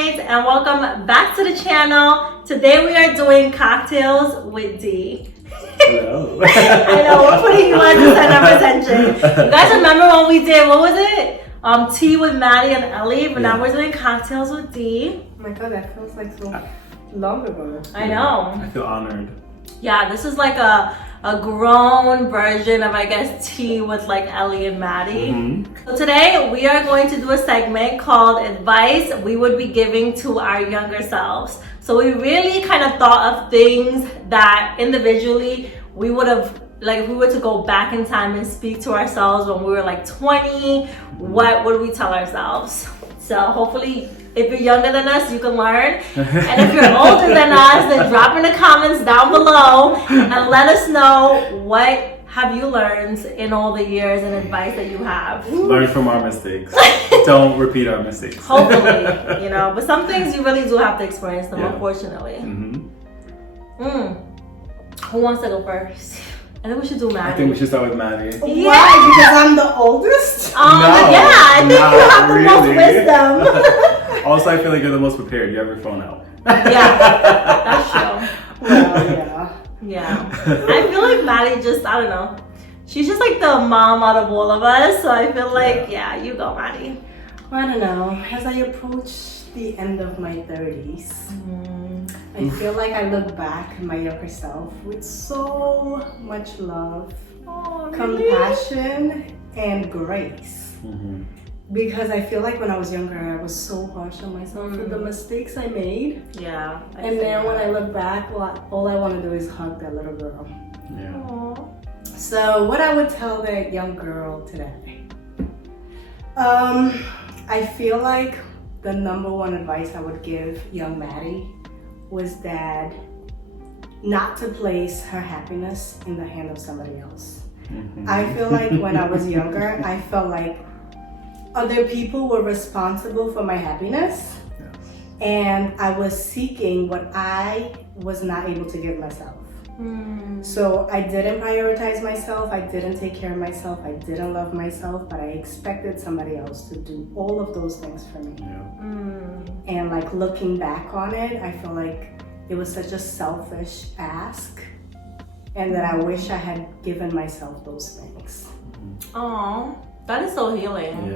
night and welcome back to the channel. Today we are doing cocktails with D. Hello. I know, we're putting you on the center of attention. You guys remember when we did, what was it? Tea with Maty and Elli, but now we're doing cocktails with D. Oh my god, that feels like so long ago. I know. I feel honored. Yeah, this is like a grown version of, I guess, tea with like Elli and Maty. Mm-hmm. So today we are going to do a segment called Advice We Would Be Giving to Our Younger Selves. So we really kind of thought of things that individually we would have, like if we were to go back in time and speak to ourselves when we were like 20, what would we tell ourselves? So hopefully if you're younger than us, you can learn. And if you're older than us, then drop in the comments down below and let us know what have you learned in all the years and advice that you have. Learn from our mistakes. Don't repeat our mistakes. Hopefully, you know, but some things you really do have to experience them, unfortunately. Who wants to go first? I think we should do Maty. I think we should start with Maty. Yeah. Why? Because I'm the oldest? Yeah, I think you have the most wisdom. Also, I feel like you're the most prepared. You have your phone out. Yeah, that's true. Well, yeah. Yeah. I feel like Maty just, I don't know. She's just like the mom out of all of us. So I feel like, yeah, you go, Maty. I don't know. As I approach the end of my 30s, I feel like I look back at my younger self with so much love, compassion, and grace. Because I feel like when I was younger, I was so harsh on myself for the mistakes I made. Yeah. And then when I look back, all I want to do is hug that little girl. Yeah. Aww. So what I would tell that young girl today, I feel like the number one advice I would give young Maty was that not to place her happiness in the hand of somebody else. I feel like when I was younger, I felt like other people were responsible for my happiness, and I was seeking what I was not able to give myself. So I didn't prioritize myself, I didn't take care of myself, I didn't love myself, but I expected somebody else to do all of those things for me. And like looking back on it, I feel like it was such a selfish ask, and that I wish I had given myself those things. Aww. That is so healing.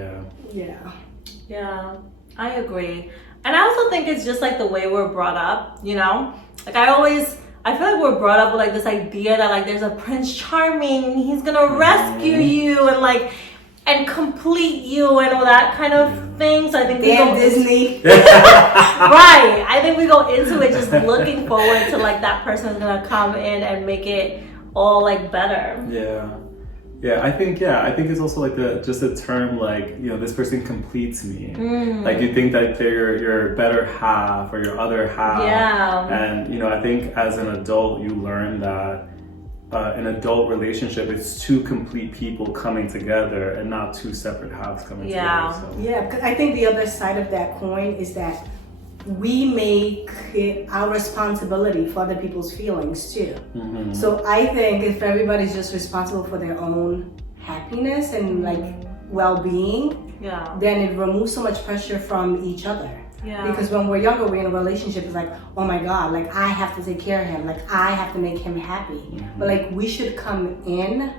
Yeah, I agree. And I also think it's just like the way we're brought up, you know? Like I feel like we're brought up with like this idea that like there's a Prince Charming, he's gonna rescue you and complete you and all that kind of thing. So I think we go Disney. Right. I think we go into it just looking forward to like that person is gonna come in and make it all like better. Yeah, I think it's also like just a term like, you know, this person completes me. Like you think that they're your better half or your other half. Yeah. And, you know, I think as an adult, you learn that an adult relationship is two complete people coming together and not two separate halves coming together. So. Yeah, because I think the other side of that coin is that we make it our responsibility for other people's feelings too. So I think if everybody's just responsible for their own happiness and like well-being, then it removes so much pressure from each other. Because when we're younger, we're in a relationship, it's like, oh my God, like I have to take care of him, like I have to make him happy. But like we should come in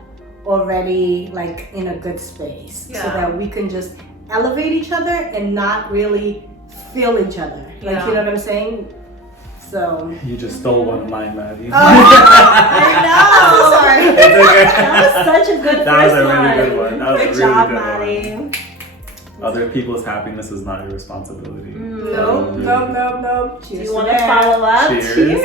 already like in a good space so that we can just elevate each other and not really feel each other. Like, you know what I'm saying? So. You just stole one of mine, Maty. I know. Sorry. It's okay. That was such a good That was first a really one. good one. That was Good a really job, good Maty. Other people's happiness is not your responsibility. No. Do you want to follow up? Cheers.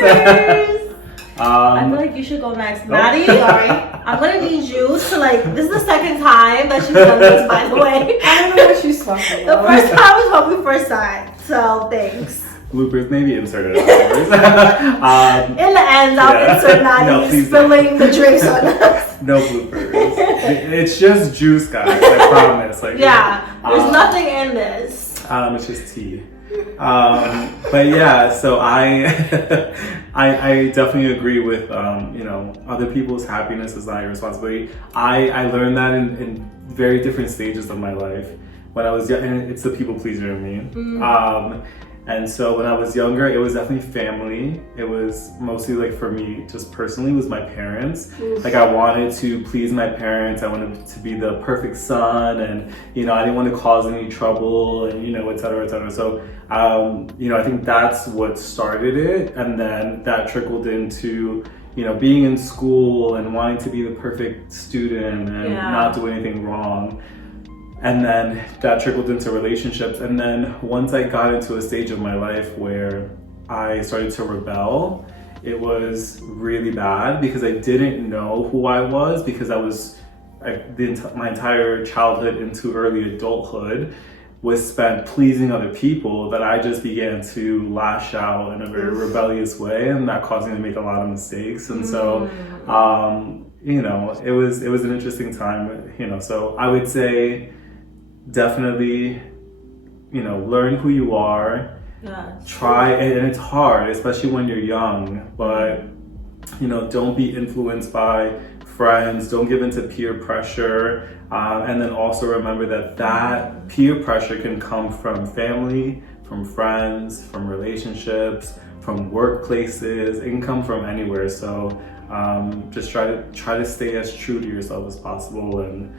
I feel like you should go next. Maty, sorry. I'm going to need you to like, this is the second time that she's done this, by the way. I don't know what she's talking The about. first time was when we first started. So, thanks. Bloopers maybe inserted afterwards. In the end, I'll insert Maty spilling the drinks on us. No bloopers. It's just juice, guys. I promise. Like, there's nothing in this. It's just tea. But yeah, so I definitely agree with you know, other people's happiness is not your responsibility. I learned that in very different stages of my life. When I was young, and it's the people pleaser in me. And so when I was younger, it was definitely family. It was mostly like for me, just personally, it was my parents. Like I wanted to please my parents. I wanted to be the perfect son, and you know, I didn't want to cause any trouble, and you know, et cetera, et cetera. So you know, I think that's what started it, and then that trickled into, you know, being in school and wanting to be the perfect student and not do anything wrong. And then that trickled into relationships. And then once I got into a stage of my life where I started to rebel, it was really bad because I didn't know who I was, because I was, my entire childhood into early adulthood was spent pleasing other people, that I just began to lash out in a very rebellious way, and that caused me to make a lot of mistakes. And so, you know, it was an interesting time, you know, so I would say, definitely, you know, learn who you are. Try, and it's hard, especially when you're young, but you know, don't be influenced by friends, don't give into peer pressure, and then also remember that peer pressure can come from family, from friends, from relationships, from workplaces. It can come from anywhere. So just try to stay as true to yourself as possible, and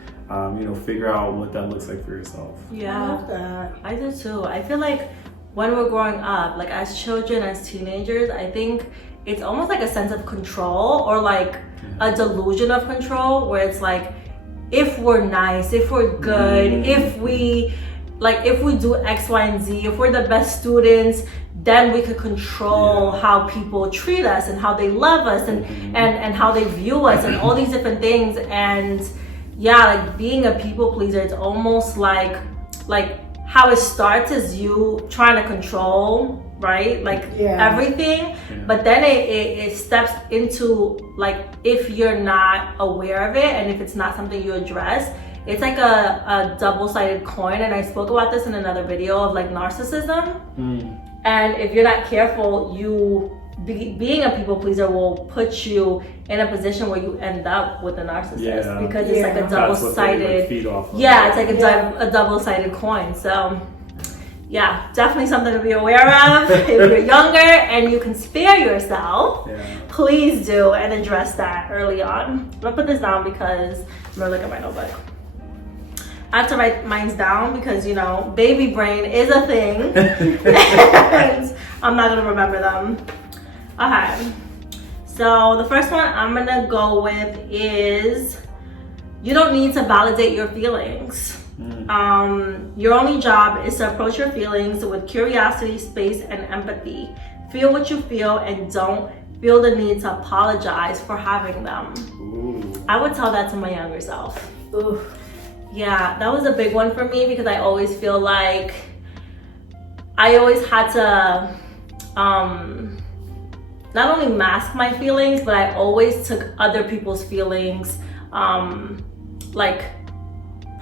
you know, figure out what that looks like for yourself. Yeah, I love that. I do too. I feel like when we're growing up, like as children, as teenagers, I think it's almost like a sense of control, or like a delusion of control, where it's like, if we're nice, if we're good, if we do X, Y, and Z, if we're the best students, then we could control how people treat us and how they love us and how they view us and all these different things. And yeah, like being a people pleaser, it's almost like how it starts is you trying to control, right? Like everything, but then it steps into, like, if you're not aware of it and if it's not something you address, it's like a double-sided coin. And I spoke about this in another video of like narcissism. And if you're not careful, being a people pleaser will put you in a position where you end up with a narcissist, because it's like a double-sided, it's like a double-sided coin. So yeah, definitely something to be aware of. If you're younger and you can spare yourself, please do, and address that early on. I'm gonna put this down because I'm gonna look at my notebook. I have to write mine down because, you know, baby brain is a thing. And I'm not gonna remember them. Okay, so the first one I'm gonna go with is, you don't need to validate your feelings. Your only job is to approach your feelings with curiosity, space, and empathy. Feel what you feel and don't feel the need to apologize for having them. I would tell that to my younger self. Yeah, that was a big one for me, because I always feel like I always had to not only mask my feelings, but I always took other people's feelings, like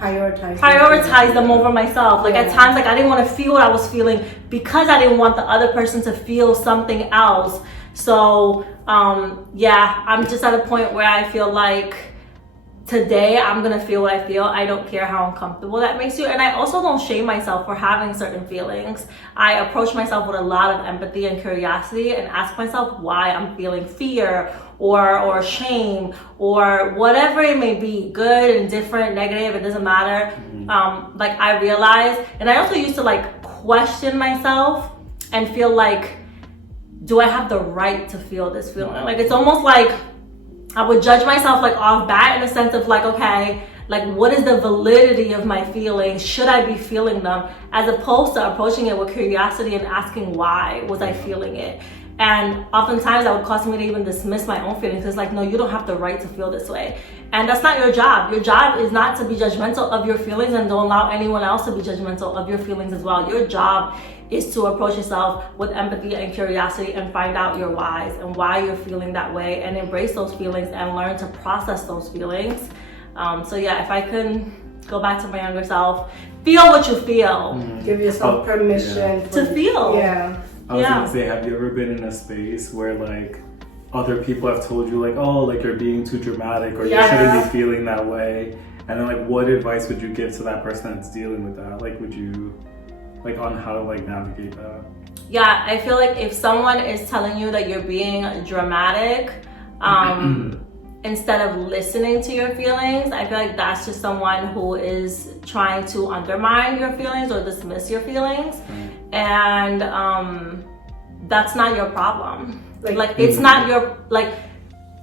prioritize them over myself. Like at times, like I didn't want to feel what I was feeling because I didn't want the other person to feel something else. So yeah, I'm just at a point where I feel like today I'm gonna feel what I feel. I don't care how uncomfortable that makes you. And I also don't shame myself for having certain feelings. I approach myself with a lot of empathy and curiosity and ask myself why I'm feeling fear or shame or whatever it may be, good, indifferent, negative, it doesn't matter. Like I realize, and I also used to like question myself and feel like, do I have the right to feel this feeling? Like it's almost like I would judge myself like off bat, in the sense of like, okay, like what is the validity of my feelings? Should I be feeling them? As opposed to approaching it with curiosity and asking why was I feeling it? And oftentimes that would cause me to even dismiss my own feelings. It's like, no, you don't have the right to feel this way. And that's not your job. Your job is not to be judgmental of your feelings, and don't allow anyone else to be judgmental of your feelings as well. Your job is to approach yourself with empathy and curiosity and find out your whys and why you're feeling that way, and embrace those feelings and learn to process those feelings. So yeah, if I could go back to my younger self, feel what you feel. Give yourself permission to feel. I was gonna say, have you ever been in a space where like other people have told you like, oh, like you're being too dramatic, or you shouldn't be feeling that way? And then like, what advice would you give to that person that's dealing with that? Like, would you, like, on how to like navigate that? Yeah, I feel like if someone is telling you that you're being dramatic, instead of listening to your feelings, I feel like that's just someone who is trying to undermine your feelings or dismiss your feelings. And that's not your problem. Like it's not your, like,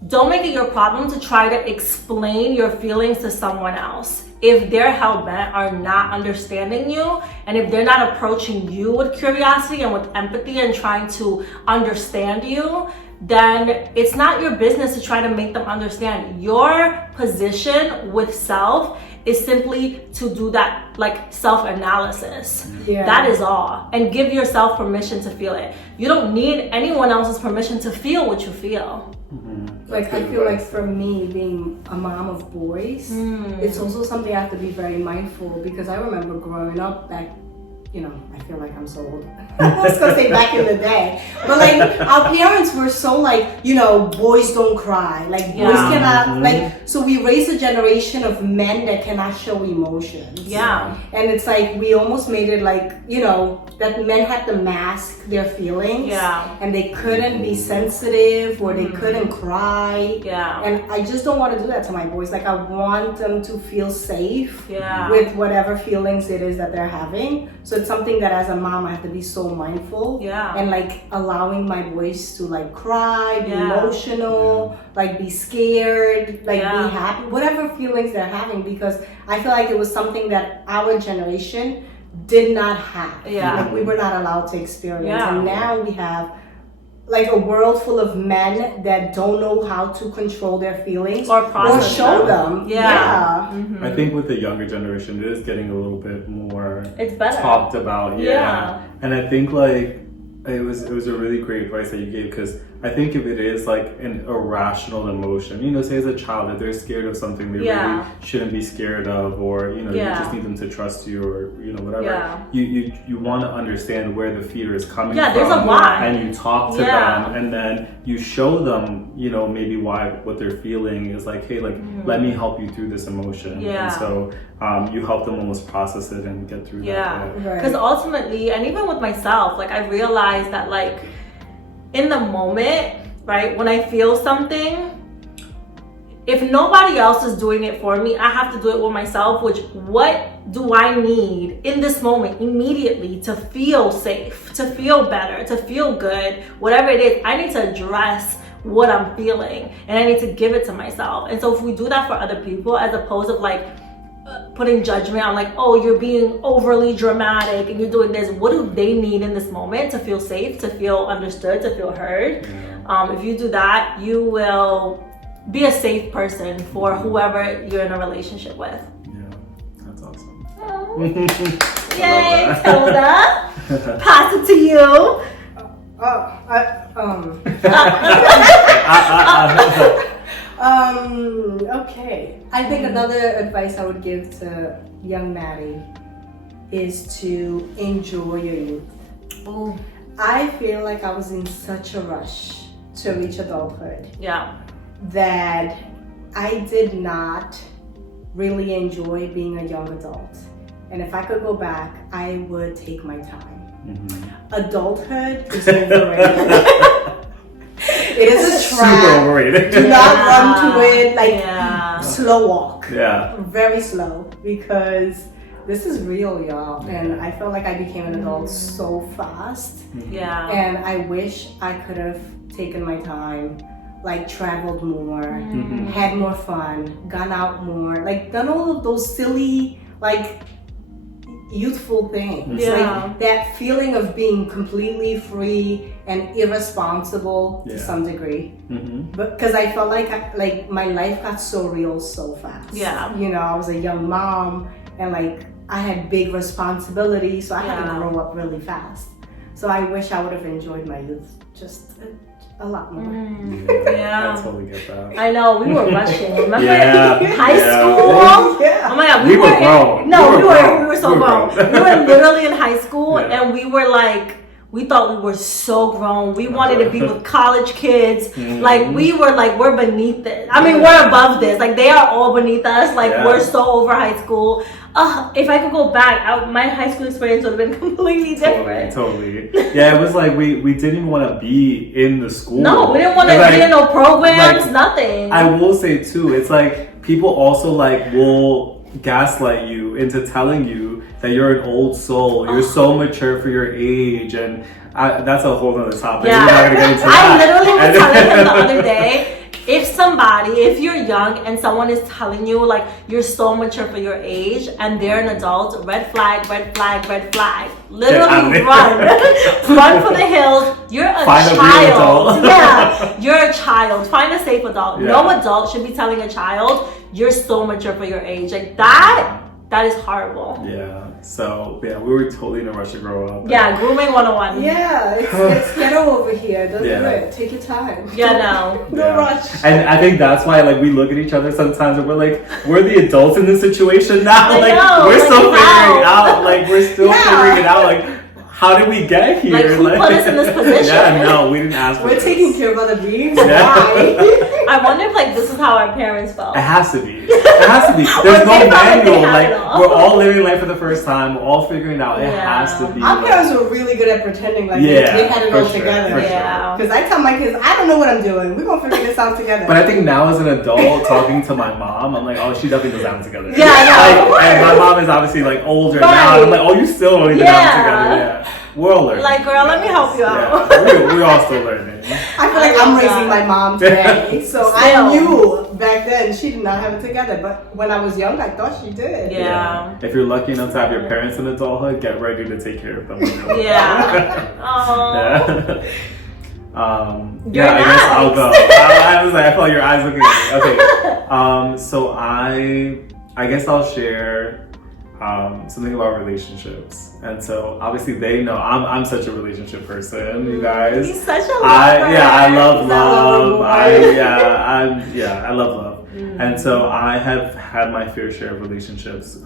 don't make it your problem to try to explain your feelings to someone else. If they're hell-bent on not understanding you, and if they're not approaching you with curiosity and with empathy and trying to understand you, then it's not your business to try to make them understand. Your position with self is simply to do that, like, self-analysis. That is all. And give yourself permission to feel it. You don't need anyone else's permission to feel what you feel. Like, I feel like for me, being a mom of boys, it's also something I have to be very mindful, because I remember growing up back, you know, I feel like I'm so old. I was gonna say back in the day. But like, our parents were so like, you know, boys don't cry. Like, boys cannot, like, so we raised a generation of men that cannot show emotions. And it's like, we almost made it like, you know, that men had to mask their feelings. And they couldn't be sensitive, or they couldn't cry. And I just don't want to do that to my boys. Like, I want them to feel safe with whatever feelings it is that they're having. So it's something that as a mom I have to be so mindful. And like allowing my boys to like cry, be emotional, like be scared, like be happy, whatever feelings they're having, because I feel like it was something that our generation did not have. Like, we were not allowed to experience. And now we have like a world full of men that don't know how to control their feelings or show them. I think with the younger generation, it is getting a little bit more talked about. And I think like it was a really great advice that you gave, because I think if it is like an irrational emotion, you know, say as a child that they're scared of something they really shouldn't be scared of, or you know, you just need them to trust you, or you know, whatever. You want to understand where the fear is coming from. There's a why. And you talk to them, and then you show them, you know, maybe what they're feeling is like, hey, like let me help you through this emotion. And so you help them almost process it and get through that. Because ultimately, and even with myself, like I realized that like in the moment, right, when I feel something, if nobody else is doing it for me, I have to do it with myself. Which, what do I need in this moment immediately to feel safe, to feel better, to feel good, whatever it is, I need to address what I'm feeling, and I need to give it to myself. And so if we do that for other people, as opposed to like putting judgment on like, oh, you're being overly dramatic and you're doing this, what do they need in this moment to feel safe, to feel understood, to feel heard? If you do that, you will be a safe person for whoever you're in a relationship with. That's awesome. Yay, Tilda. Pass it to you. Okay. I think another advice I would give to young Maty is to enjoy your youth. I feel like I was in such a rush to reach adulthood. That I did not really enjoy being a young adult. And if I could go back, I would take my time. Adulthood is overrated. It is a trap. Super overrated. Do not run to it. Like, slow walk. Very slow, because this is real, y'all. And I felt like I became an adult so fast. And I wish I could have taken my time, like traveled more, had more fun, gone out more, like done all of those silly, like youthful things. Like that feeling of being completely free and irresponsible to some degree. But because I felt like my life got so real so fast. You know, I was a young mom, and like I had big responsibilities, so I had to grow up really fast. So I wish I would have enjoyed my youth just a lot more. I totally get that. I know, we were rushing. Remember high school? Oh my god, we were grown. No, we were so grown. We were literally in high school, and we were like, we thought we were so grown. We wanted to be with college kids. Like, we were like, we're beneath this. I mean, we're above this. Like, they are all beneath us. Like, we're so over high school. if I could go back, my high school experience would have been completely different. Totally. Yeah, it was like we didn't even want to be in the school. No, we didn't want to be in no programs, nothing. I will say too, it's like people also like will gaslight you into telling you that you're an old soul, you're so mature for your age, and that's a whole other topic. Yeah. We're not gonna get into I that. literally was telling him the other day, if you're young and someone is telling you like you're so mature for your age and they're an adult, red flag, red flag, red flag. Literally run. Run for the hills. You're a child. Yeah, you're a child. Find a safe adult. Yeah. No adult should be telling a child you're so mature for your age. Like that is horrible. Yeah. So yeah, we were totally in a rush to grow up. Yeah, grooming 101. Yeah, it's ghetto over here. Don't do Yeah. it. Take your time. Yeah, no. No rush. And I think that's why like we look at each other sometimes and we're like, we're the adults in this situation now. I Like know, we're like, still figuring how? it out. Like we're still figuring it out. Like how did we get here? Like, who put us in this position? Yeah, no, we didn't ask for We're this. taking care of other beings. Yeah. Why? I wonder if like this is how our parents felt. It has to be. It has to be. There's Or no they felt like they manual. had Like it all. we're all living life for the first time. We're all figuring it out. It Yeah. has to be. Our like- parents were really good at pretending like Yeah, they had it for all sure, together. for Yeah. Because I tell my kids, I don't know what I'm doing. We're gonna figure this out together. But I think now as an adult talking to my mom, I'm like, oh, she definitely does have it together. Yeah, I know. Like, and my mom is obviously like older now. Right. And I'm like, oh, you still don't even have it Yeah. together. Yeah. We're all learning. Like, girl, let me help you out. Yeah. We're all still learning. I feel like Oh I'm my raising God. my mom today. So I Still. knew back then she did not have it together. But when I was young, I thought she did. Yeah. If you're lucky enough to have your parents in adulthood, get ready to take care of them. Yeah. Oh. Yeah. You're I guess I'll next. go. I was like, I felt your eyes looking at me. Okay. So I guess I'll share something about relationships. And so obviously they know I'm such a relationship person, you guys. He's such a lover. I love He's a lover love. boy. I love love. And so I have had my fair share of relationships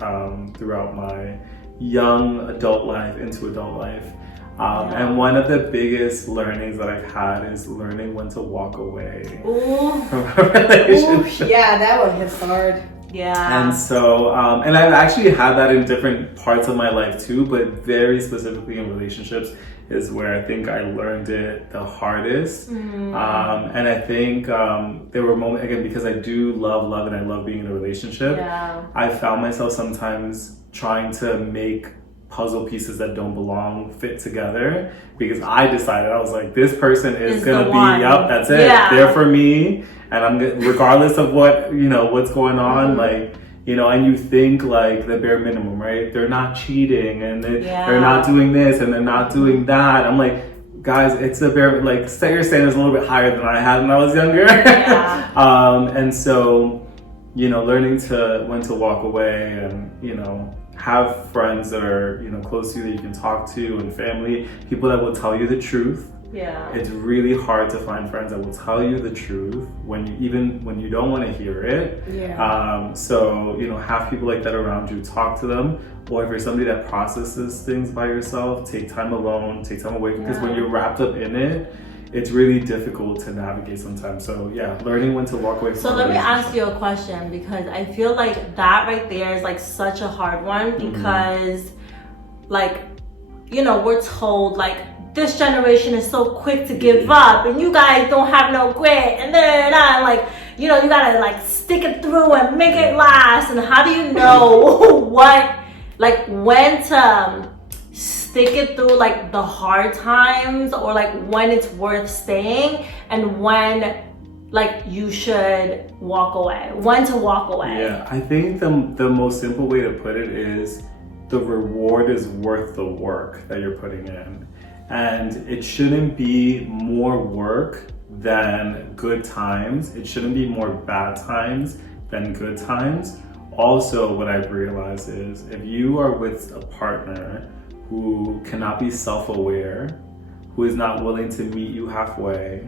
throughout my young adult life into adult life. And one of the biggest learnings that I've had is learning when to walk away Ooh. from a relationship. Ooh, yeah, that one hits hard. Yeah. And so, and I've actually had that in different parts of my life too, but very specifically in relationships is where I think I learned it the hardest. And I think there were moments, again, because I do love and I love being in a relationship, I found myself sometimes trying to make puzzle pieces that don't belong fit together because I decided, I was like, this person is gonna be, that's it. Yeah. They're for me. And I'm regardless of what, what's going on, like, and you think like the bare minimum, right? They're not cheating and they're not doing this and they're not doing that. I'm like, guys, it's a bare, like, set your standards a little bit higher than I had when I was younger. And so, learning when to walk away and, have friends that are, close to you that you can talk to and family, people that will tell you the truth. Yeah. It's really hard to find friends that will tell you the truth when you don't want to hear it. Yeah. So, have people like that around you, talk to them. Or if you're somebody that processes things by yourself, take time alone, take time away. Because when you're wrapped up in it, it's really difficult to navigate sometimes. So yeah, learning when to walk away from So let me ask you a question because I feel like that right there is like such a hard one because like, we're told like, this generation is so quick to give up and you guys don't have no grit and then like, you gotta like stick it through and make it last. And how do you know when to stick it through like the hard times or like when it's worth staying and when like you should walk away, when to walk away? Yeah, I think the most simple way to put it is the reward is worth the work that you're putting in. And it shouldn't be more work than good times. It shouldn't be more bad times than good times. Also, what I've realized is if you are with a partner who cannot be self-aware, who is not willing to meet you halfway,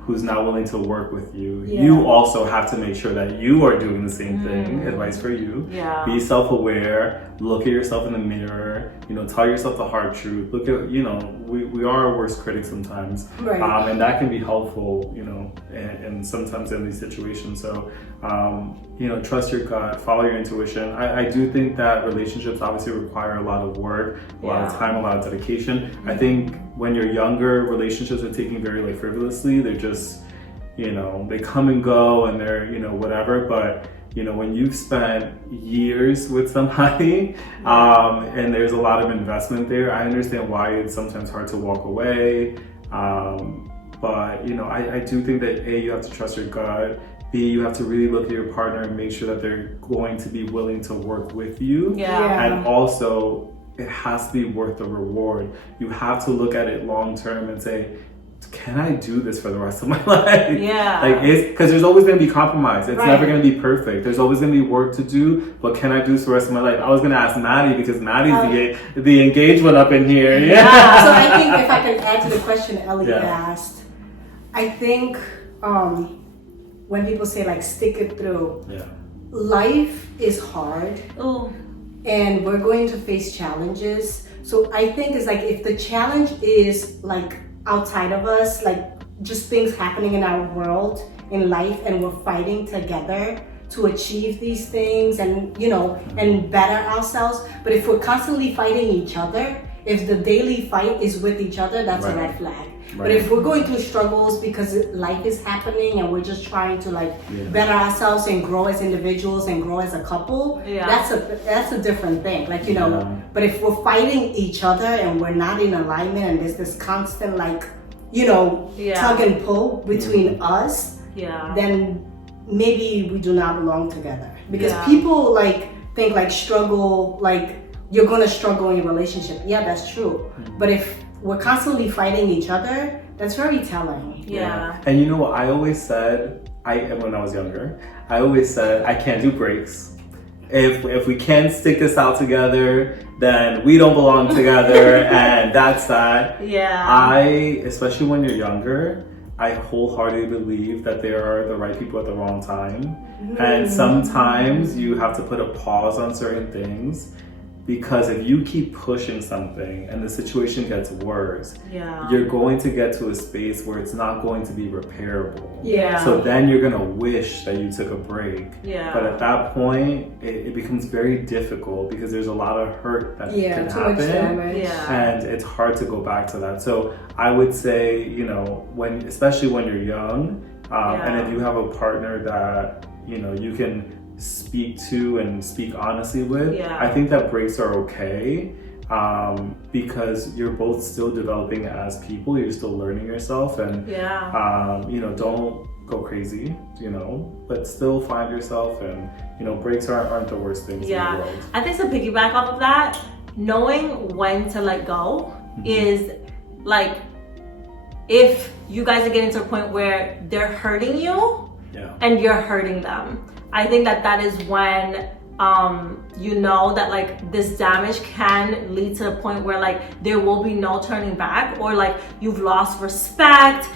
who's not willing to work with you, Yeah. you also have to make sure that you are doing the same thing. Advice for you. Yeah. Be self-aware, look at yourself in the mirror, tell yourself the hard truth. Look at, we are our worst critics sometimes. Right. And that can be helpful, and sometimes in these situations. So, trust your gut, follow your intuition. I do think that relationships obviously require a lot of work, a lot of time, a lot of dedication. I think when you're younger, relationships are taken very frivolously. They're just, they come and go and they're, whatever. But, when you've spent years with somebody and there's a lot of investment there, I understand why it's sometimes hard to walk away. But, I do think that A, you have to trust your gut. B, you have to really look at your partner and make sure that they're going to be willing to work with you. Yeah. And also, it has to be worth the reward. You have to look at it long term and say, can I do this for the rest of my life? Yeah. Because there's always going to be compromise. It's Right. never going to be perfect. There's always going to be work to do, but can I do this for the rest of my life? I was going to ask Maty because Maty's the engaged one up in here. Yeah. So I think if I can add to the question Ellie asked, I think when people say stick it through, life is hard. Ooh. And we're going to face challenges. So I think it's if the challenge is outside of us, just things happening in our world, in life, and we're fighting together to achieve these things and, and better ourselves. But if we're constantly fighting each other, if the daily fight is with each other, that's a red flag. But if we're going through struggles because life is happening and we're just trying to better ourselves and grow as individuals and grow as a couple, that's a different thing. But if we're fighting each other and we're not in alignment and there's this constant tug and pull between us, then maybe we do not belong together. Because people think struggle, you're gonna struggle in your relationship. Yeah, that's true. But if we're constantly fighting each other, that's very telling. Yeah. And you know what I always said, when I was younger, I always said I can't do breaks. If we can't stick this out together, then we don't belong together, and that's that. Yeah. Especially when you're younger, I wholeheartedly believe that there are the right people at the wrong time. And sometimes you have to put a pause on certain things. Because if you keep pushing something and the situation gets worse, you're going to get to a space where it's not going to be repairable. Yeah. So then you're going to wish that you took a break. Yeah. But at that point, it becomes very difficult because there's a lot of hurt that can happen. Much damage. And it's hard to go back to that. So I would say, especially when you're young, and if you have a partner that, you can speak to and speak honestly with, I think that breaks are okay, because you're both still developing as people, you're still learning yourself, and don't go crazy, but still find yourself, and breaks aren't the worst things in the world. I think to piggyback off of that, knowing when to let go is if you guys are getting to a point where they're hurting you and you're hurting them, I think that is when that this damage can lead to the point where there will be no turning back, or you've lost respect,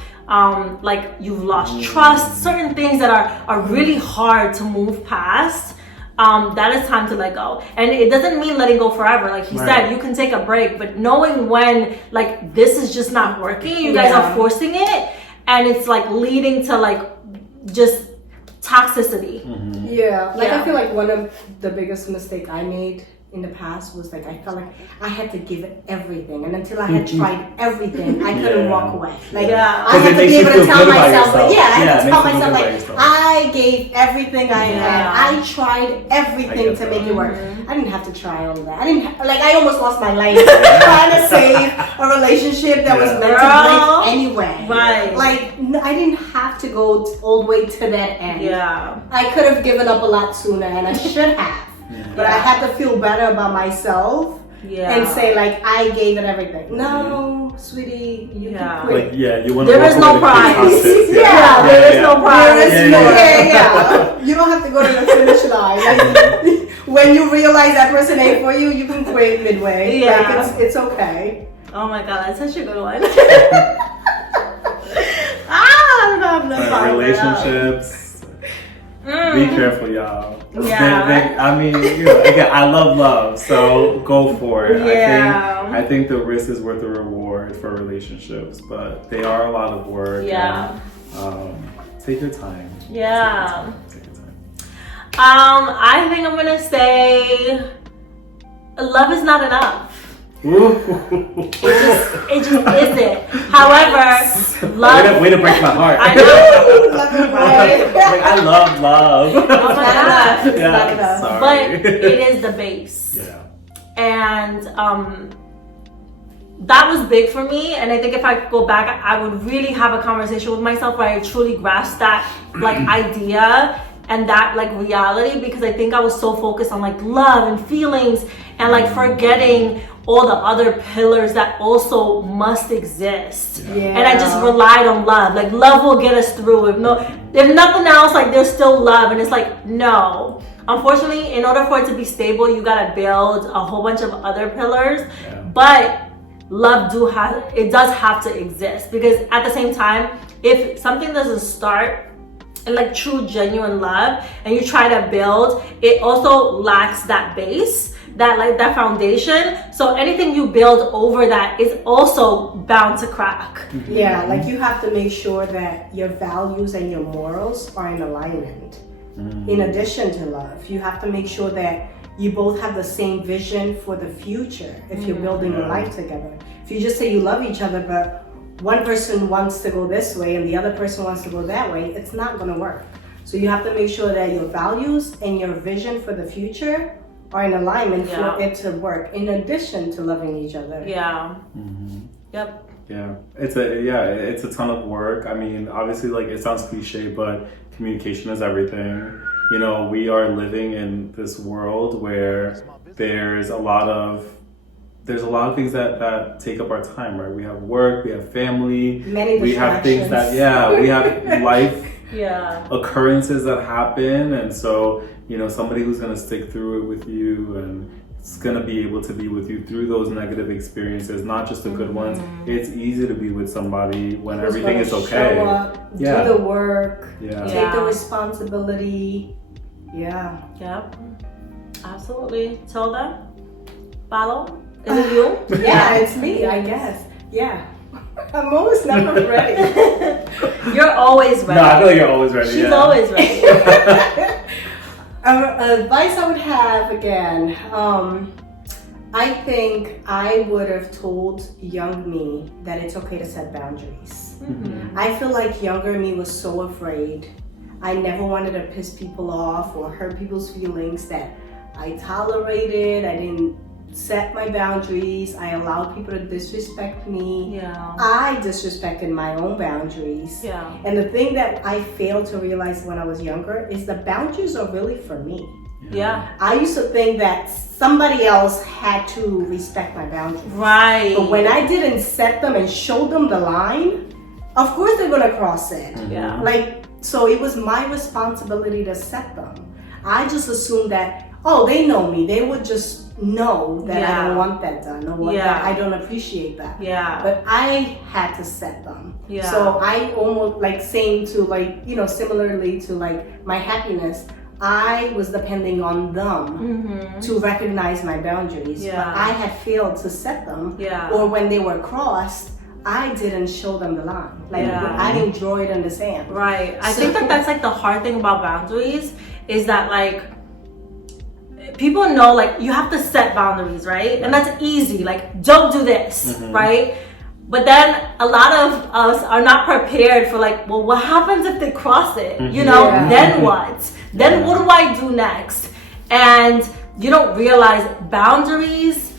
you've lost trust, certain things that are really hard to move past. That is time to let go. And it doesn't mean letting go forever. Like he said, you can take a break, but knowing when this is just not working, you guys are forcing it, and it's leading to just toxicity. I feel one of the biggest mistake I made in the past was I felt I had to give it everything, and until I had tried everything, I couldn't walk away. I had to be able to tell myself, I had to tell myself I gave everything I had. I tried everything to make it work. I didn't have to try all of that. I didn't I almost lost my life trying to save a relationship that was meant to break anyway. I didn't have to go all the way to that end. I could have given up a lot sooner, and I should have. But I had to feel better about myself and say I gave it everything. No, sweetie, you can quit. You want there is no prize. There is no prize. You don't have to go to the finish line. When you realize that person ain't for you, you can quit midway. It's okay. Oh my god, that's such a good one. have no problem. Relationships. Be careful, y'all. Yeah. I mean, you know, again, I love love, so go for it. Yeah. I think the risk is worth the reward for relationships, but they are a lot of work. Yeah. And, take your time. Yeah. Take your time. I think I'm gonna say love is not enough. It just isn't. However, love. Way to break my heart. I know. I love love. Oh my God. It's not enough. Sorry. But it is the base. Yeah. And that was big for me. And I think if I could go back, I would really have a conversation with myself where I truly grasped that like idea and that like reality, because I think I was so focused on like love and feelings and like forgetting all the other pillars that also must exist. Yeah. And I just relied on love. Like love will get us through. If nothing else, like there's still love. And it's like, no. Unfortunately, in order for it to be stable, you gotta build a whole bunch of other pillars. Yeah. But love does have to exist, because at the same time, if something doesn't start in like true genuine love and you try to build, it also lacks that base, that foundation. So anything you build over that is also bound to crack. Yeah, like you have to make sure that your values and your morals are in alignment. In addition to love, you have to make sure that you both have the same vision for the future if you're building a life together. If you just say you love each other, but one person wants to go this way and the other person wants to go that way, it's not going to work. So you have to make sure that your values and your vision for the future are in alignment for it to work, in addition to loving each other. Yeah. Mm-hmm. Yep. Yeah, it's a ton of work. I mean, obviously, like it sounds cliche, but communication is everything. You know, we are living in this world where there's a lot of things that take up our time, right? We have work, we have family, we have things that we have life occurrences that happen, and so you know, somebody who's gonna stick through it with you and it's gonna be able to be with you through those negative experiences, not just the good ones. It's easy to be with somebody when everything is okay. Show up, do the work, take the responsibility. Yeah. Yep. Absolutely. Tilda? Follow? Is it you? Yeah, it's me, I guess. Yeah. I'm always never ready. You're always ready. No, I feel like you're always ready. She's always ready. Advice I would have again, I think I would have told young me that it's okay to set boundaries. Mm-hmm. I feel like younger me was so afraid. I never wanted to piss people off or hurt people's feelings, that I tolerated, I didn't set my boundaries, I allowed people to disrespect me. Yeah. I disrespected my own boundaries. Yeah. And the thing that I failed to realize when I was younger is the boundaries are really for me. Yeah. I used to think that somebody else had to respect my boundaries. Right. But when I didn't set them and show them the line, of course they're gonna cross it. Yeah. So it was my responsibility to set them. I just assumed that, oh, they know me. They would just know that I don't want that done, or that I don't appreciate that. Yeah. But I had to set them. Yeah. So I almost similarly to like my happiness, I was depending on them to recognize my boundaries. Yeah. But I had failed to set them. Yeah. Or when they were crossed, I didn't show them the line. I didn't draw it in the sand. Right. I think that's like the hard thing about boundaries is that like people know like you have to set boundaries, right? And that's easy. Like don't do this, right? But then a lot of us are not prepared for like, well, what happens if they cross it? You know, then what? Then what do I do next? And you don't realize boundaries,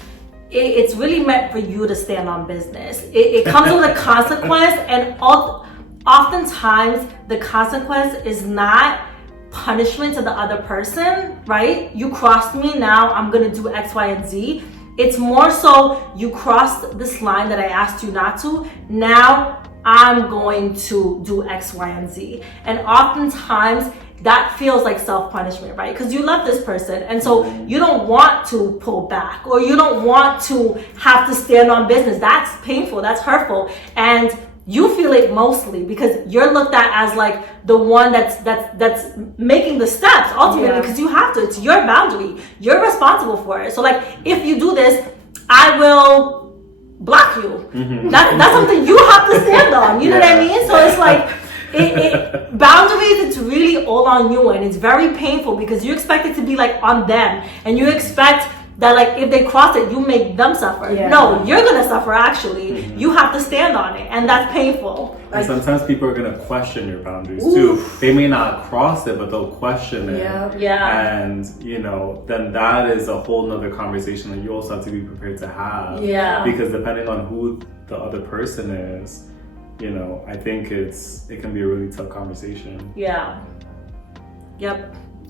it's really meant for you to stand on business. It comes with a consequence, and oftentimes the consequence is not punishment to the other person, right? You crossed me, now I'm gonna do X, Y, and Z. It's more so you crossed this line that I asked you not to, now I'm going to do X, Y, and Z. And oftentimes that feels like self-punishment, right? Because you love this person, and so you don't want to pull back, or you don't want to have to stand on business. That's painful, that's hurtful. And you feel it mostly because you're looked at as like the one that's making the steps ultimately, because you have to. It's your boundary. You're responsible for it. So like, if you do this, I will block you. That's something you have to stand on. You know what I mean? So it's like, boundaries, it's really all on you, and it's very painful because you expect it to be like on them, and you expect that like if they cross it, you make them suffer. No, you're gonna suffer actually. You have to stand on it, and that's painful. And sometimes people are gonna question your boundaries too. They may not cross it, but they'll question it. And you know, then that is a whole nother conversation that you also have to be prepared to have. Because depending on who the other person is, you know, I think it can be a really tough conversation. Yep.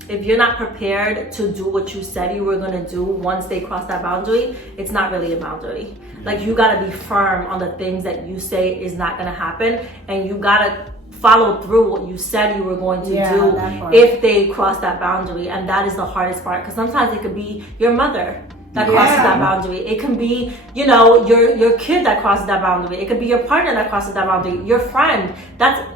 If you're not prepared to do what you said you were gonna do once they cross that boundary, it's not really a boundary. Like, you gotta be firm on the things that you say is not gonna happen, and you gotta follow through what you said you were going to do if they cross that boundary. And that is the hardest part, because sometimes it could be your mother that crosses that boundary. It can be, you know, your kid that crosses that boundary. It could be your partner that crosses that boundary, your friend.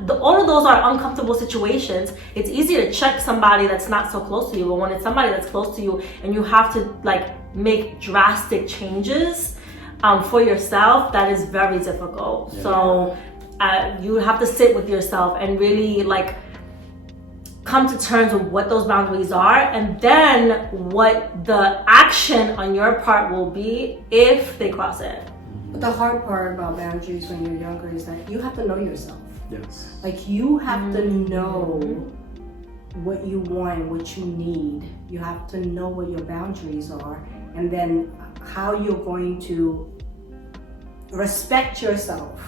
All of those are uncomfortable situations. It's easy to check somebody that's not so close to you, but when it's somebody that's close to you and you have to like make drastic changes for yourself, that is very difficult. So you have to sit with yourself and really like come to terms with what those boundaries are, and then what the action on your part will be if they cross it. But the hard part about boundaries when you're younger is that you have to know yourself. Like, you have to know what you want, what you need. You have to know what your boundaries are, and then how you're going to respect yourself.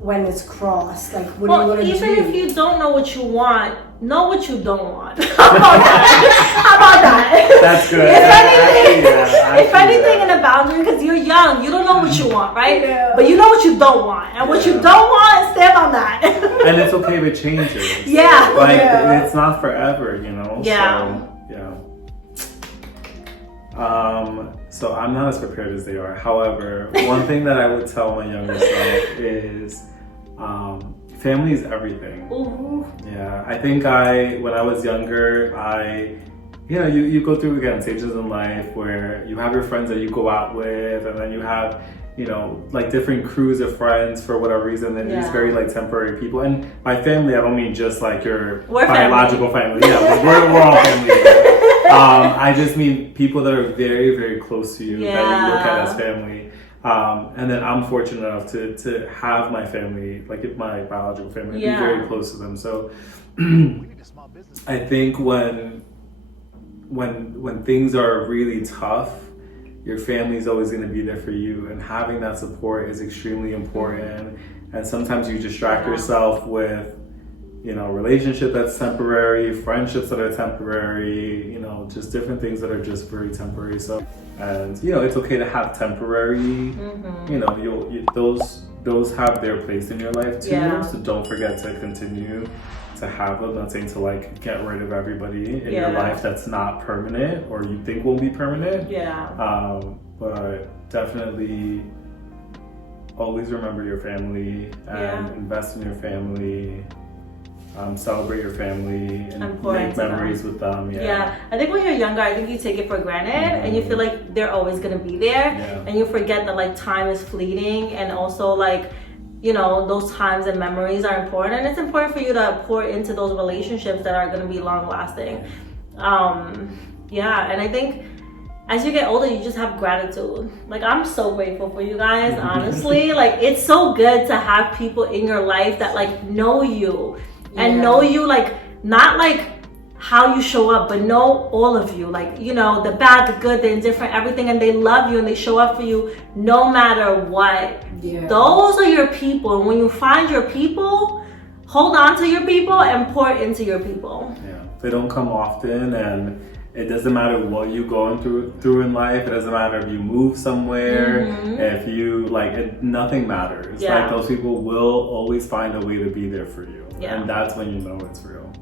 When it's crossed, like, what are you gonna do? Even if you don't know what you want, know what you don't want. How about that? That's good. If anything, in a boundary, because you're young, you don't know what you want, right? But you know what you don't want, and what you don't want, stand on that. And it's okay if it changes. It's not forever, you know. So I'm not as prepared as they are. However, one thing that I would tell my younger self is family is everything. I think when I was younger, you go through, again, stages in life where you have your friends that you go out with, and then you have, you know, like different crews of friends for whatever reason, and these very like temporary people. And by family, I don't mean just like your biological family. We're all family. I just mean people that are very, very close to you that you look at as family. And then I'm fortunate enough to have my family, like my biological family, be very close to them. So I think when things are really tough, your family is always going to be there for you, and having that support is extremely important. And sometimes you distract yourself with, you know, relationship that's temporary, friendships that are temporary, you know, just different things that are just very temporary. So, and you know, it's okay to have temporary, you know, those have their place in your life too. So don't forget to continue to have them. Not saying to like get rid of everybody in your life that's not permanent or you think won't be permanent. But definitely always remember your family and invest in your family. Celebrate your family and make memories with them. I think when you're younger, I think you take it for granted and you feel like they're always gonna be there, and you forget that like time is fleeting, and also like, you know, those times and memories are important, and it's important for you to pour into those relationships that are gonna be long lasting. And I think as you get older, you just have gratitude. Like, I'm so grateful for you guys, honestly. Like, it's so good to have people in your life that like know you. And know you, like, not like how you show up, but know all of you, like, you know, the bad, the good, the indifferent, everything, and they love you and they show up for you no matter what. Those are your people, and when you find your people, hold on to your people and pour into your people. They don't come often, and it doesn't matter what you're going through in life. It doesn't matter if you move somewhere, if you nothing matters. Like, those people will always find a way to be there for you. And that's when you know it's real.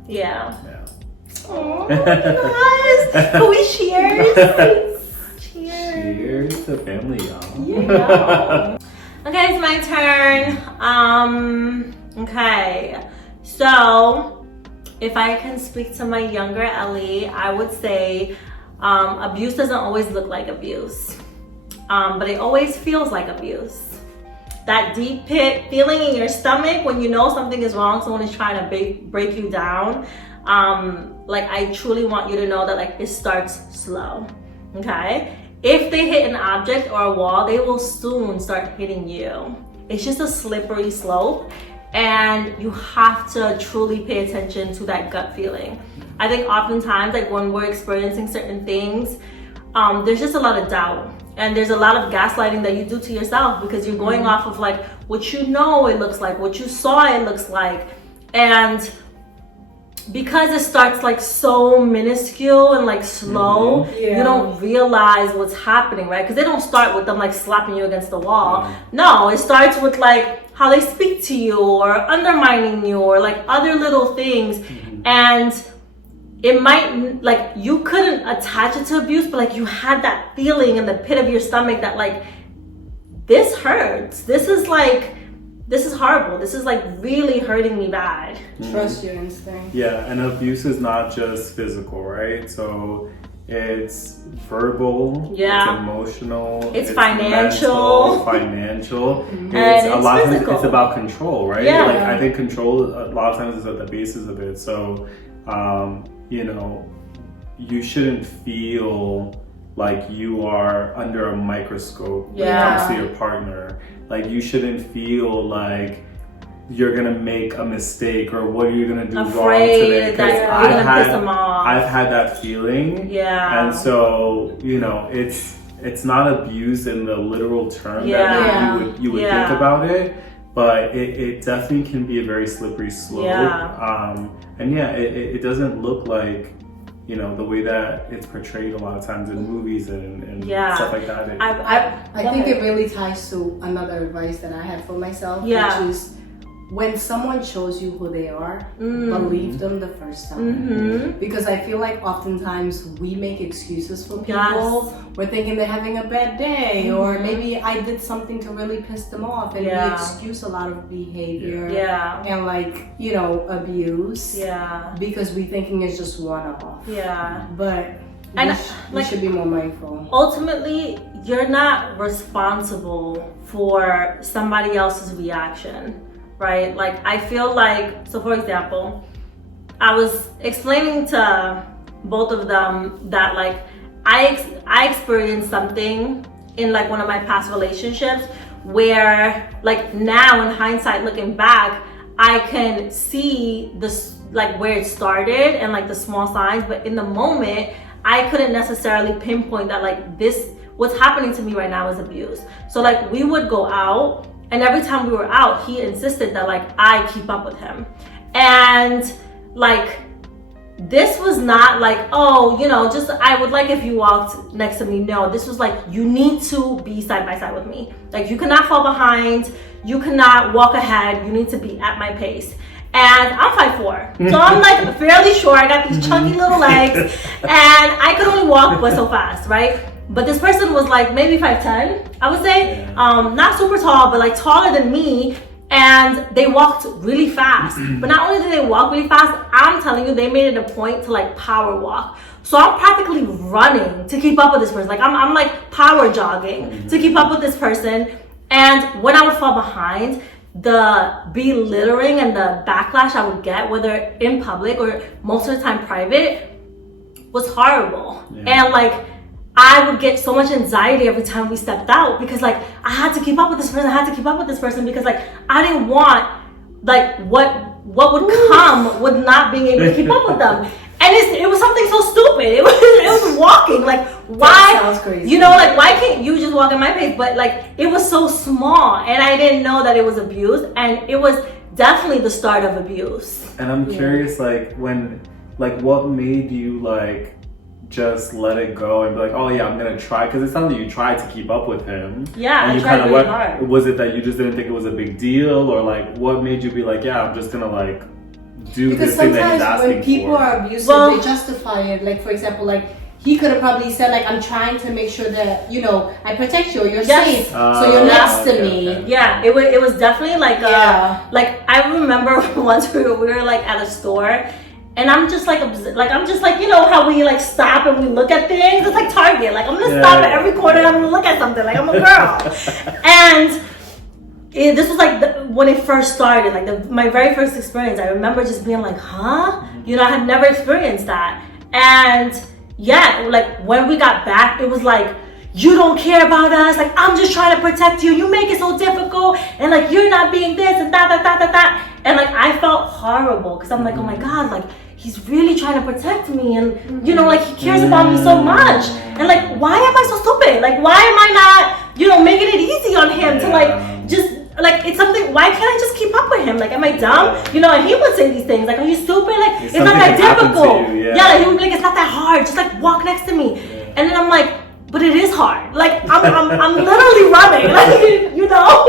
Oh, nice. Can we cheers? Cheers. Cheers to family, y'all. Okay, so my turn. Okay. So, if I can speak to my younger Ellie, I would say abuse doesn't always look like abuse, but it always feels like abuse. That deep pit feeling in your stomach when you know something is wrong, someone is trying to break you down. Like, I truly want you to know that, like, it starts slow, okay? If they hit an object or a wall, they will soon start hitting you. It's just a slippery slope, and you have to truly pay attention to that gut feeling. I think oftentimes, like, when we're experiencing certain things, there's just a lot of doubt. And there's a lot of gaslighting that you do to yourself because you're going off of like what you know it looks like, what you saw it looks like. And because it starts like so minuscule and like slow, you don't realize what's happening, right? Because they don't start with them like slapping you against the wall. No, it starts with like how they speak to you or undermining you or like other little things. And it might, like, you couldn't attach it to abuse, but like you had that feeling in the pit of your stomach that like, this hurts. This is horrible. This is like really hurting me bad. Trust your instinct. Yeah, and abuse is not just physical, right? So it's verbal, it's emotional, it's financial, financial. It's a lot of times it's about control, right? Yeah. Like, I think control a lot of times is at the basis of it. So you know, you shouldn't feel like you are under a microscope when it comes to your partner. Like, you shouldn't feel like you're gonna make a mistake or what are you gonna do wrong today. That you're gonna piss them off. I've had that feeling. Yeah. And so, you know, it's not abuse in the literal term that you would think about it. But it definitely can be a very slippery slope. And it doesn't look like, you know, the way that it's portrayed a lot of times in movies and stuff like that. I think it really ties to another advice that I had for myself, which is when someone shows you who they are, believe them the first time. Because I feel like oftentimes we make excuses for people. We're thinking they're having a bad day, or maybe I did something to really piss them off, and we excuse a lot of behavior and, like, you know, abuse because we thinking it's just one-off. But we should be more mindful. Ultimately, you're not responsible for somebody else's reaction. Right? Like, I feel like, so for example, I was explaining to both of them that like I experienced something in like one of my past relationships where like now in hindsight looking back, I can see this like where it started and like the small signs, but in the moment I couldn't necessarily pinpoint that like this, what's happening to me right now is abuse. So like we would go out, and every time we were out, he insisted that like I keep up with him. And like, this was not like, oh, you know, just I would like if you walked next to me. No, this was like, you need to be side by side with me. Like, you cannot fall behind, you cannot walk ahead, you need to be at my pace. And I'm 5'4", so I'm like fairly short. I got these chunky little legs, and I could only walk but so fast, right? But this person was like maybe 5'10", I would say. Not super tall, but like taller than me. And they walked really fast. But not only did they walk really fast, I'm telling you, they made it a point to like power walk. So I'm practically running to keep up with this person. Like I'm like power jogging to keep up with this person. And when I would fall behind, the belittling and the backlash I would get, whether in public or most of the time private, was horrible. And like, I would get so much anxiety every time we stepped out because like I had to keep up with this person, because like I didn't want like what would come with not being able to keep up with them. And it was something so stupid. It was walking. Like, why? That sounds crazy. You know, like, why can't you just walk at my pace? But like, it was so small, and I didn't know that it was abuse, and it was definitely the start of abuse. And I'm curious, like, what made you like just let it go and be like, oh yeah, I'm gonna try? Because it sounded like you tried to keep up with him. Yeah, and I tried really hard. Was it that you just didn't think it was a big deal, or like, what made you be like, yeah, I'm just gonna like do because this thing that he's sometimes asking when people for? are abusive, they justify it. Like, for example, like he could have probably said like, I'm trying to make sure that, you know, I protect you, you're Yes. safe, so you're next to me. Okay. Yeah, it was definitely like like I remember once we were like at a store, and I'm just like you know how we like stop and we look at things. It's like Target. Like I'm gonna stop at every corner and I'm gonna look at something. Like I'm a girl, and this was like when it first started. Like my very first experience. I remember just being like, huh? You know, I had never experienced that, and yeah, like when we got back, it was like, you don't care about us. Like, I'm just trying to protect you. You make it so difficult. And like, you're not being this and that. And like, I felt horrible because I'm like, oh my God, like, he's really trying to protect me. And you know, like, he cares about me so much. And like, why am I so stupid? Like, why am I not, you know, making it easy on him to like, just, like, it's something, why can't I just keep up with him? Like, am I dumb? You know, and he would say these things, like, are you stupid? Like, it's not that difficult. Like, he would be like, it's not that hard. Just, like, walk next to me. And then I'm like, but it is hard. Like, I'm literally running. Like, you know?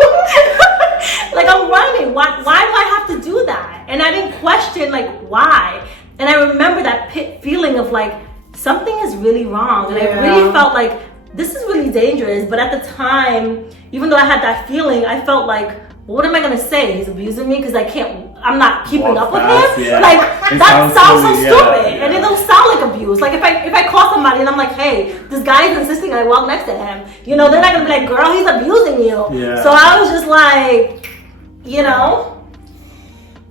Like, I'm running. Why do I have to do that? And I didn't question, like, why. And I remember that feeling of, like, something is really wrong. And I really felt like, this is really dangerous. But at the time, even though I had that feeling, I felt like, well, what am I gonna say? He's abusing me because I'm not keeping up with him. Yeah. Like that sounds so stupid, yeah. and it don't sound like abuse. Like if I call somebody and I'm like, hey, this guy is insisting I walk next to him, you know, they're not gonna be like, girl, he's abusing you. Yeah. So I was just like, you know.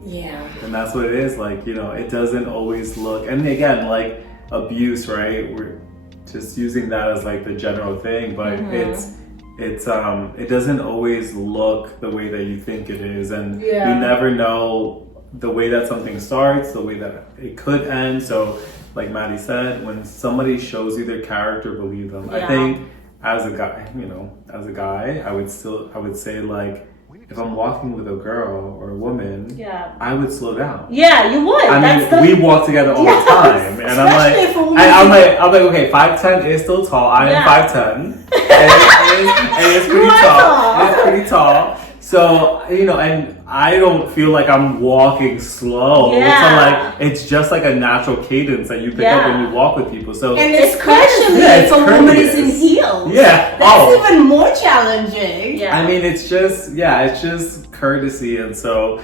Yeah. And that's what it is. Like, you know, it doesn't always look. And again, like abuse, right? We're just using that as like the general thing, but it doesn't always look the way that you think it is, and you never know the way that something starts, the way that it could end. So like Maddie said, when somebody shows you their character, believe them. I think as a guy, I would say like, if I'm walking with a girl or a woman, I would slow down. Yeah, you would. I mean, we walk together all the time, and I'm like, okay, 5'10" is still tall. I am 5'10", and it's pretty tall. It's pretty tall. So you know, and I don't feel like I'm walking slow. So like, it's just like a natural cadence that you pick up when you walk with people. So and especially if a woman is in heels. Yeah, that's even more challenging. Yeah, I mean, it's just courtesy, and so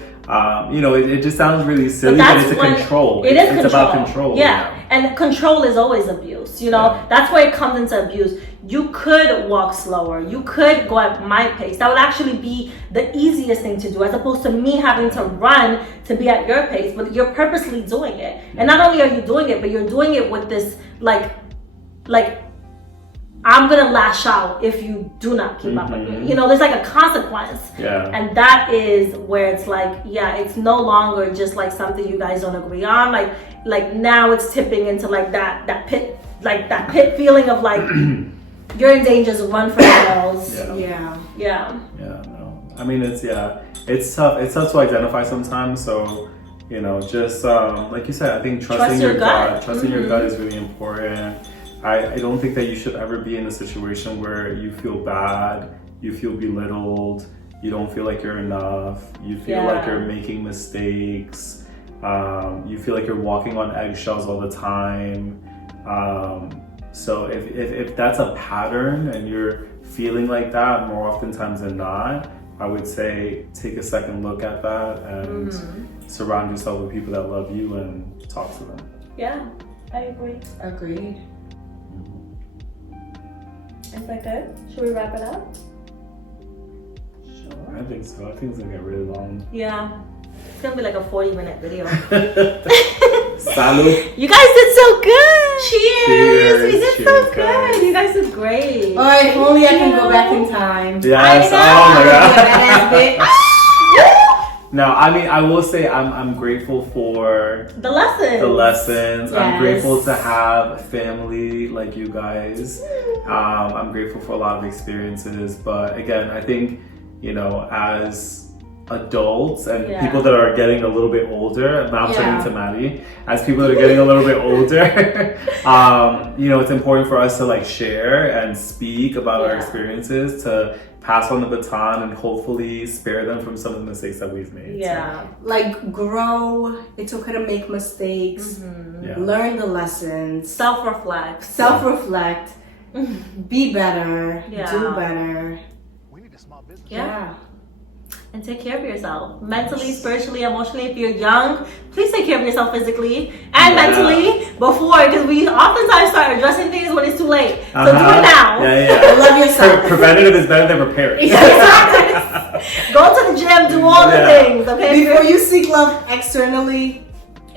you know, it just sounds really silly, but it's a control. It's about control. Yeah, and control is always abuse. You know, that's where it comes into abuse. You could walk slower. You could go at my pace. That would actually be the easiest thing to do, as opposed to me having to run to be at your pace. But you're purposely doing it, and not only are you doing it, but you're doing it with this like I'm gonna lash out if you do not keep up with me. You know, there's like a consequence. Yeah. And that is where it's like, it's no longer just like something you guys don't agree on. Like now it's tipping into like that pit feeling of like you're in danger, so run for the hills. Yeah, no. I mean, it's tough. It's tough to identify sometimes. So, you know, just like you said, I think trusting your gut. Trusting your gut is really important. I don't think that you should ever be in a situation where you feel bad, you feel belittled, you don't feel like you're enough, you feel like you're making mistakes, you feel like you're walking on eggshells all the time. So if that's a pattern and you're feeling like that more oftentimes than not, I would say take a second look at that and surround yourself with people that love you and talk to them. Yeah, I agree. Agreed. Is that good? Should we wrap it up? Sure. I think so. I think it's gonna get really long. Yeah. It's gonna be like a 40-minute video. Salud. You guys did so good. Cheers. We did so good. You guys did great. All right, if only I can go back in time. Yes. Oh my God. No, I mean, I will say I'm grateful for the lessons. Yes. I'm grateful to have family like you guys. I'm grateful for a lot of experiences. But again, I think, you know, as adults and Yeah. people that are getting a little bit older, now I'm Yeah. turning to Maty, as people that are getting a little bit older, you know, it's important for us to like share and speak about our Yeah. experiences, to pass on the baton and hopefully spare them from some of the mistakes that we've made. Yeah. Like, grow. It's okay to make mistakes. Yeah. Learn the lessons. Self-reflect. Self-reflect. Be better. Yeah. Do better. Yeah. And take care of yourself mentally, spiritually, emotionally. If you're young, please take care of yourself physically and mentally before, because we oftentimes start addressing things when it's too late. So do it now. Yeah. Love yourself. Preventative is better than repairing. Go to the gym, do all the things, okay? Before you seek love externally,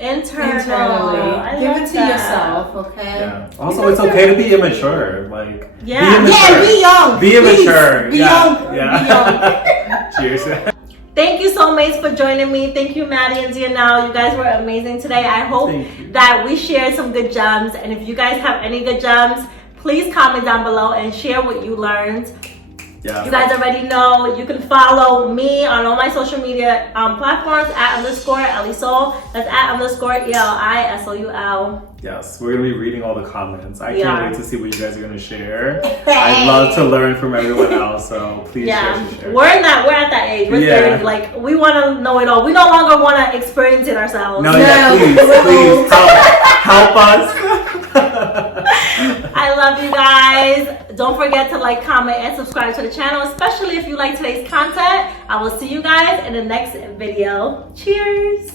Internally. I give love it to that. yourself, okay? Yeah. Also, it's okay to be immature. Like, Yeah. be immature. Yeah, be young. Be immature. Please, be Yeah. young. Yeah. Be young. Cheers. Thank you so much for joining me. Thank you, Maty and D. Now, you guys were amazing today. I hope Thank you. that we shared some good gems. And if you guys have any good gems, please comment down below and share what you learned. Yeah. You guys already know you can follow me on all my social media platforms @_Elli Soul. That's @_ELISOUL. Yes, we're gonna be reading all the comments. I We can't are. wait to see what you guys are gonna share. I'd love to learn from everyone else, so please Yeah, share. we're at that age. We're Yeah. 30. Like, we want to know it all. We no longer want to experience it ourselves. No, yeah, please help us. I love you guys. Don't forget to like, comment, and subscribe to the channel, especially if you like today's content. I will see you guys in the next video. Cheers.